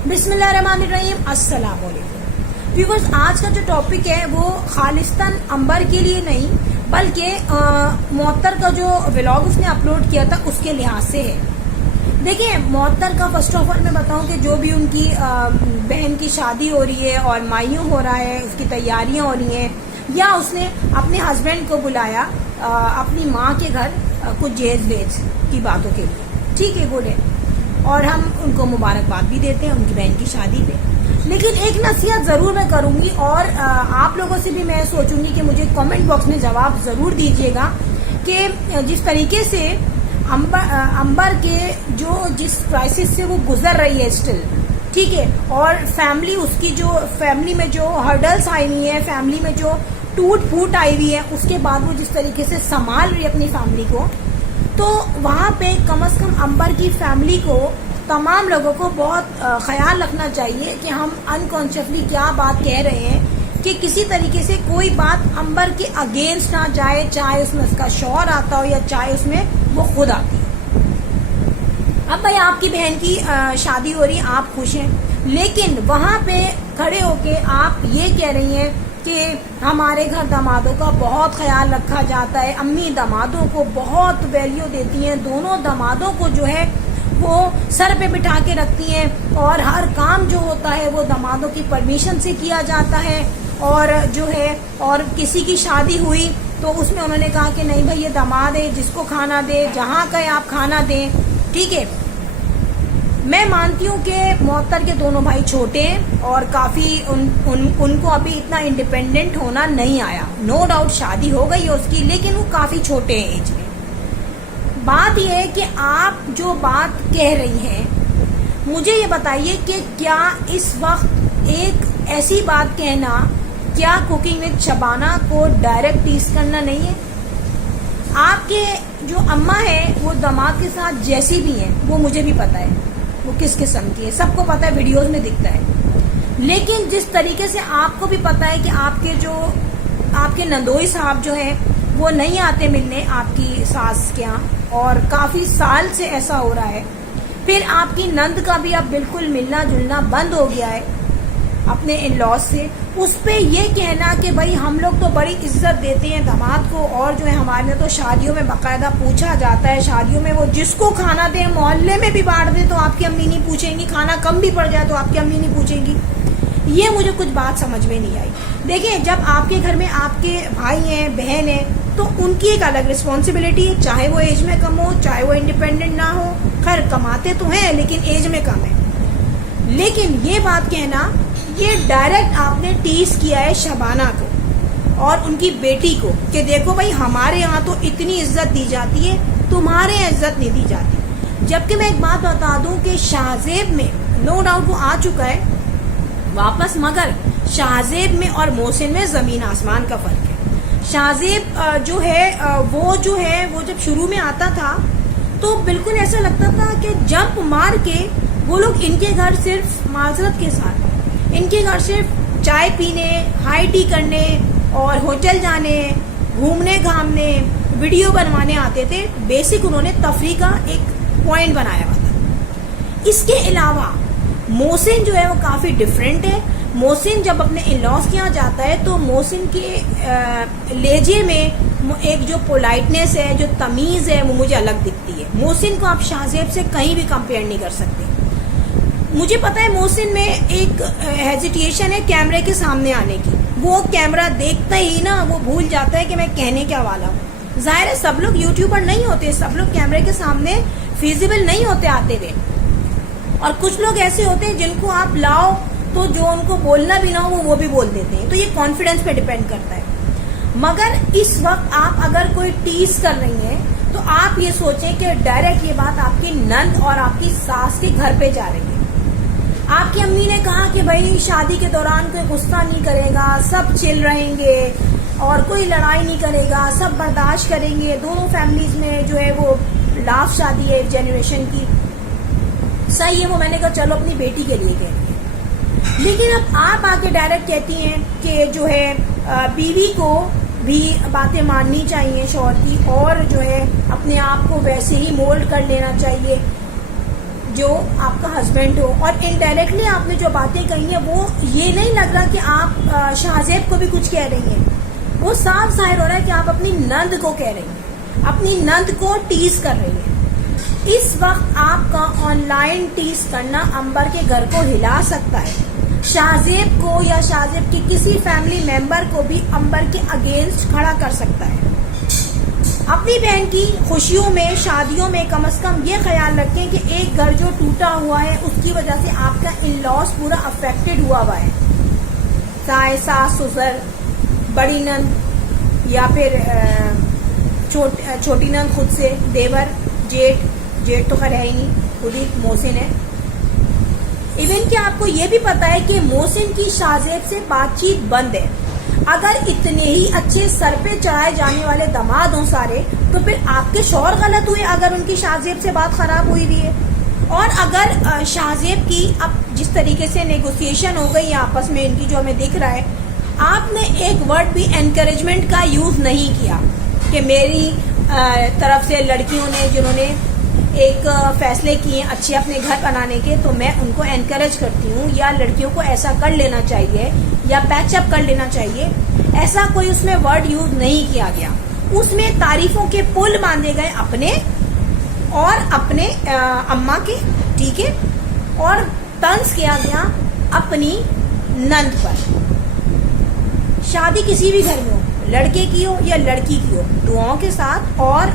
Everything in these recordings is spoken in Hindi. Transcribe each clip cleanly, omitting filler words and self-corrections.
बिस्मिल्लाहिर्रहमानिर्रहीम, अस्सलाम वालेकुम व्यूअर्स। आज का जो टॉपिक है वो खालिस्तान अंबर के लिए नहीं बल्कि मुअत्तर का जो व्लॉग उसने अपलोड किया था उसके लिहाज से है। देखिए, मुअत्तर का फर्स्ट ऑफ ऑल मैं बताऊं कि जो भी उनकी बहन की शादी हो रही है और मायूं हो रहा है, उसकी तैयारियां हो रही हैं, या उसने अपने हस्बैंड को बुलाया अपनी माँ के घर कुछ जेज वेज की बातों के लिए, ठीक है, गुड है, और हम उनको मुबारकबाद भी देते हैं उनकी बहन की शादी पे। लेकिन एक नसीहत जरूर मैं करूंगी और आप लोगों से भी मैं सोचूंगी कि मुझे कमेंट बॉक्स में जवाब जरूर दीजिएगा कि जिस तरीके से अंबर के जिस क्राइसिस से वो गुजर रही है स्टिल, ठीक है, और फैमिली उसकी जो फैमिली में जो हर्डल्स आई हुई है, फैमिली में जो टूट फूट आई हुई है, उसके बाद वो जिस तरीके से संभाल रही है अपनी फैमिली को, तो वहाँ पे कम से कम अंबर की फैमिली को, तमाम लोगों को बहुत ख्याल रखना चाहिए कि हम अनकॉन्शियसली क्या बात कह रहे हैं, कि किसी तरीके से कोई बात अंबर के अगेंस्ट ना जाए, चाहे उसमें उसका शौहर आता हो या चाहे उसमें वो खुद आती हो। अब भाई आपकी बहन की शादी हो रही है, आप खुश हैं, लेकिन वहाँ पे खड़े होके आप ये कह रही हैं कि हमारे घर दामादों का बहुत ख्याल रखा जाता है, अम्मी दामादों को बहुत वैल्यू देती हैं, दोनों दामादों को जो है वो सर पे बिठा के रखती हैं, और हर काम जो होता है वो दामादों की परमिशन से किया जाता है। और जो है, और किसी की शादी हुई तो उसमें उन्होंने कहा कि नहीं भाई ये दामाद है, जिसको खाना दे, जहाँ कहे आप खाना दें, ठीक है। मैं मानती हूँ कि मुअत्तर के दोनों भाई छोटे हैं और काफी उनको अभी इतना इंडिपेंडेंट होना नहीं आया। नो डाउट शादी हो गई है उसकी, लेकिन वो काफी छोटे हैं एज में। बात यह है कि आप जो बात कह रही हैं, मुझे ये बताइए कि क्या इस वक्त एक ऐसी बात कहना, क्या कुकिंग विद शबाना को डायरेक्ट टीज करना नहीं है? आपके जो अम्मा है वो दामाद के साथ जैसी भी हैं, वो मुझे भी पता है वो किस किस्म की है, सबको पता है, वीडियोस में दिखता है। लेकिन जिस तरीके से आपको भी पता है कि आपके नंदोई साहब जो है वो नहीं आते मिलने आपकी सास के यहाँ, और काफी साल से ऐसा हो रहा है। फिर आपकी नंद का भी अब बिल्कुल मिलना जुलना बंद हो गया है अपने इन लॉज से। उस पे ये कहना कि भाई हम लोग तो बड़ी इज्जत देते हैं दामाद को, और जो है हमारे तो शादियों में बाकायदा पूछा जाता है, शादियों में वो जिसको खाना दे, मोहल्ले में भी बांट दे तो आपकी अम्मी नहीं पूछेंगी, खाना कम भी पड़ जाए तो आपकी अम्मी नहीं पूछेंगी। ये मुझे कुछ बात समझ में नहीं आई। देखिए, जब आपके घर में आपके भाई हैं, बहन है, तो उनकी एक अलग रिस्पॉन्सिबिलिटी है, चाहे वो एज में कम हो, चाहे वो इंडिपेंडेंट ना हो। खैर कमाते तो हैं लेकिन एज में कम है। लेकिन ये बात कहना, ये डायरेक्ट आपने टीज किया है शबाना को और उनकी बेटी को कि देखो भाई हमारे यहाँ तो इतनी इज्जत दी जाती है, तुम्हारे यहाँ इज्जत नहीं दी जाती। जबकि मैं एक बात बता दूं कि शाहजेब में नो डाउट वो आ चुका है वापस, मगर शाहजेब में और मोहसिन में जमीन आसमान का फर्क है। शाहजेब जो है वो जब शुरू में आता था तो बिल्कुल ऐसा लगता था कि जंप मार के वो लोग इनके घर सिर्फ माजरत के साथ, इनके घर सिर्फ चाय पीने, हाई टी करने और होटल जाने, घूमने घामने, वीडियो बनवाने आते थे। बेसिक उन्होंने तफरी का एक पॉइंट बनाया हुआ था। इसके अलावा मोहसिन जो है वो काफी डिफरेंट है। मोहसिन जब अपने इन-लॉज के यहाँ जाता है तो मोहसिन के लहजे में एक जो पोलाइटनेस है, जो तमीज है, वो मुझे अलग दिखती है। मोहसिन को आप शाहजेब से कहीं भी कंपेयर नहीं कर सकते। मुझे पता है मोहसिन में एक हेजिटेशन है कैमरे के सामने आने की, वो कैमरा देखता ही ना वो भूल जाता है कि मैं कहने क्या वाला हूँ। जाहिर है सब लोग यूट्यूबर नहीं होते, सब लोग कैमरे के सामने फिजिबल नहीं होते आते हुए, और कुछ लोग ऐसे होते हैं जिनको आप लाओ तो जो उनको बोलना भी ना हो वो भी बोल देते हैं। तो ये कॉन्फिडेंस पे डिपेंड करता है। मगर इस वक्त आप अगर कोई टीज कर रही हैं तो आप ये सोचें कि डायरेक्ट ये बात आपकी नंद और आपकी सास के घर पे जा रही है। आपकी अम्मी ने कहा कि भाई शादी के दौरान कोई गुस्सा नहीं करेगा, सब चिल रहेंगे और कोई लड़ाई नहीं करेगा, सब बर्दाश्त करेंगे, दोनों फैमिलीज में जो है वो लाफ शादी है एक जनरेशन की, सही है। वो मैंने कहा चलो अपनी बेटी के लिए कह रही है। लेकिन अब आप आके डायरेक्ट कहती हैं कि जो है बीवी को भी बातें माननी चाहिए शौहर की, और जो है अपने आप को वैसे ही मोल्ड कर लेना चाहिए। जो आपका हस्बैंड हो, और इनडायरेक्टली आपने जो बातें कही हैं वो ये नहीं लग रहा कि आप शाहजेब को भी कुछ कह रही हैं, वो साफ जाहिर हो रहा है कि आप अपनी नंद को कह रही हैं, अपनी नंद को टीज कर रही हैं। इस वक्त आपका ऑनलाइन टीज करना अंबर के घर को हिला सकता है, शाहजेब को या शाहजेब के किसी फैमिली मेंबर को भी अंबर के अगेंस्ट खड़ा कर सकता है। अपनी बहन की खुशियों में, शादियों में कम से कम ये ख्याल रखें कि एक घर जो टूटा हुआ है उसकी वजह से आपका इन लॉस पूरा अफेक्टेड हुआ है। चाहे सास ससुर, बड़ी नंद या फिर छोटी नंद खुद से, देवर, जेठ तो खैर है ही नहीं, खुद ही मोहसिन है। इवन कि आपको ये भी पता है कि मोहसिन की शाहजेब से बातचीत बंद है। अगर इतने ही अच्छे सर पे चढ़ाए जाने वाले दामाद हों सारे, तो फिर आपके शौहर गलत हुए अगर उनकी शाहजेब से बात खराब हुई भी है। और अगर शाहजेब की अब जिस तरीके से नेगोशिएशन हो गई आपस में इनकी, जो हमें दिख रहा है, आपने एक वर्ड भी एनकरेजमेंट का यूज नहीं किया कि मेरी तरफ से लड़कियों ने जिन्होंने एक फैसले किए अच्छे अपने घर बनाने के, तो मैं उनको एनकरेज करती हूँ, या लड़कियों को ऐसा कर लेना चाहिए या पैचअप कर लेना चाहिए, ऐसा कोई उसमें वर्ड यूज नहीं किया गया। उसमें तारीफों के पुल बांधे गए अपने और अपने अम्मा के, ठीक है, और तंज किया गया अपनी नंद पर। शादी किसी भी घर में हो, लड़के की हो या लड़की की हो, दुआओं के साथ और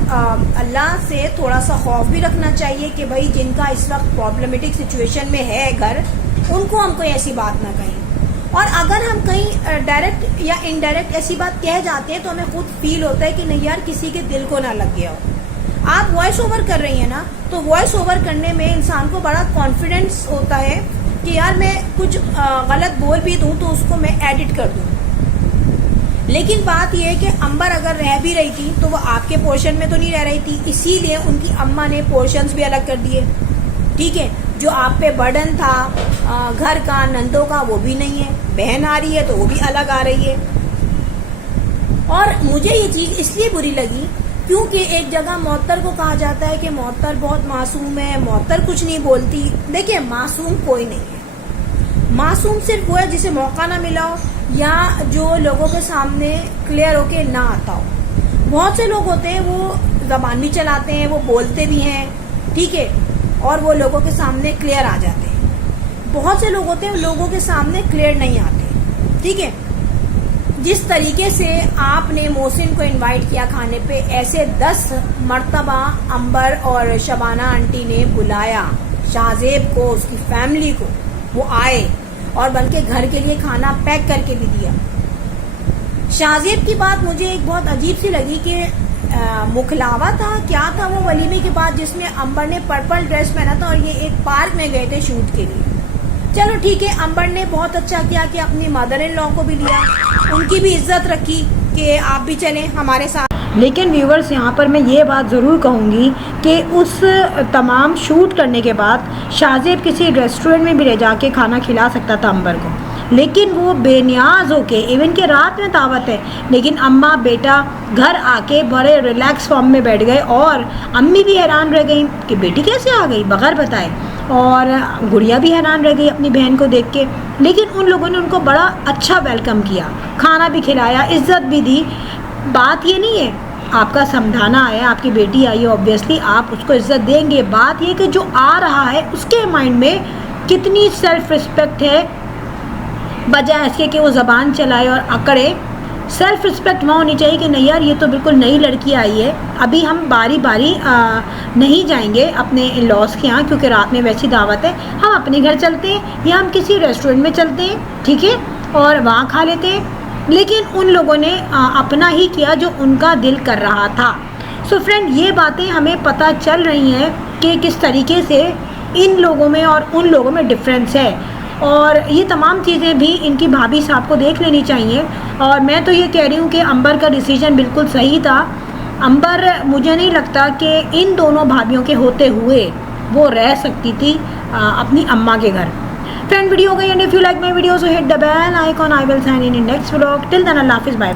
अल्लाह से थोड़ा सा खौफ भी रखना चाहिए कि भाई जिनका इस वक्त प्रॉब्लमेटिक सिचुएशन में है घर, उनको हम कोई ऐसी बात ना कहें। और अगर हम कहीं डायरेक्ट या इनडायरेक्ट ऐसी बात कह जाते हैं तो हमें खुद फील होता है कि नहीं यार किसी के दिल को ना लग गया हो। आप वॉइस ओवर कर रही हैं ना, तो वॉइस ओवर करने में इंसान को बड़ा कॉन्फिडेंस होता है कि यार मैं कुछ गलत बोल भी दूं तो उसको मैं एडिट कर दूं। लेकिन बात यह है कि अंबर अगर रह भी रही थी तो वो आपके पोर्शन में तो नहीं रह रही थी, इसीलिए उनकी अम्मा ने पोर्शंस भी अलग कर दिए, ठीक है। जो आप पे बर्डन था घर का, नंदों का, वो भी नहीं है। बहन आ रही है तो वो भी अलग आ रही है। और मुझे ये चीज इसलिए बुरी लगी क्योंकि एक जगह मोहत्तर को कहा जाता है कि मोहत्तर बहुत मासूम है, मोहत्तर कुछ नहीं बोलती। देखिए, मासूम कोई नहीं है। मासूम सिर्फ वो है जिसे मौका ना मिला हो या जो लोगों के सामने क्लियर होके ना आता हो। बहुत से लोग होते हैं वो जबान भी चलाते हैं, वो बोलते भी हैं, ठीक है, और वो लोगों के सामने क्लियर आ जाते हैं। बहुत से लोग होते हैं लोगों के सामने क्लियर नहीं आते, ठीक है। जिस तरीके से आपने मोहसिन को इनवाइट किया खाने पे, ऐसे 10 मर्तबा अंबर और शबाना आंटी ने बुलाया शाहजेब को, उसकी फैमिली को, वो आए और बल्कि घर के लिए खाना पैक करके भी दिया। शाहजेब की बात मुझे एक बहुत अजीब सी लगी कि मुखलावा था, क्या था वो वलीमे के बाद जिसमें अंबर ने पर्पल ड्रेस पहना था और ये एक पार्क में गए थे शूट के लिए। चलो ठीक है, अंबर ने बहुत अच्छा किया कि अपनी मदर इन लॉ को भी लिया, उनकी भी इज्जत रखी कि आप भी चलें हमारे साथ। लेकिन व्यूवर्स, यहाँ पर मैं ये बात ज़रूर कहूँगी कि उस तमाम शूट करने के बाद शाहजेब किसी रेस्टोरेंट में भी ले जाके खाना खिला सकता था अंबर को, लेकिन वो बेनियाज होके, इवन के रात में दावत है, लेकिन अम्मा बेटा घर आके बड़े रिलैक्स फॉर्म में बैठ गए। और अम्मी भी हैरान रह गई कि बेटी कैसे आ गई बगैर बताए, और गुड़िया भी हैरान रह गई अपनी बहन को देख के। लेकिन उन लोगों ने उनको बड़ा अच्छा वेलकम किया, खाना भी खिलाया, इज्जत भी दी। बात ये नहीं है आपका समझाना है, आपकी बेटी आई है, ऑब्वियसली आप उसको इज्जत देंगे। बात ये कि जो आ रहा है उसके माइंड में कितनी सेल्फ रिस्पेक्ट है, बजाय इसके कि वो ज़बान चलाए और अकड़े। सेल्फ रिस्पेक्ट वहाँ होनी चाहिए कि नहीं यार ये तो बिल्कुल नई लड़की आई है, अभी हम बारी बारी नहीं जाएंगे अपने लॉस के यहाँ क्योंकि रात में वैसी दावत है, हम अपने घर चलते हैं या हम किसी रेस्टोरेंट में चलते हैं, ठीक है, और वहाँ खा लेते हैं। लेकिन उन लोगों ने अपना ही किया जो उनका दिल कर रहा था। सो फ्रेंड, ये बातें हमें पता चल रही हैं कि किस तरीके से इन लोगों में और उन लोगों में डिफरेंस है, और ये तमाम चीज़ें भी इनकी भाभी साहब को देख लेनी चाहिए। और मैं तो ये कह रही हूँ कि अंबर का डिसीजन बिल्कुल सही था। अंबर, मुझे नहीं लगता कि इन दोनों भाभियों के होते हुए वो रह सकती थी अपनी अम्मा के घर। फ्रेंड, वीडियो हो गई, and if you like my video so hit the bell icon. I will sign in next vlog. Till then अल्लाह हाफिज़, बाय।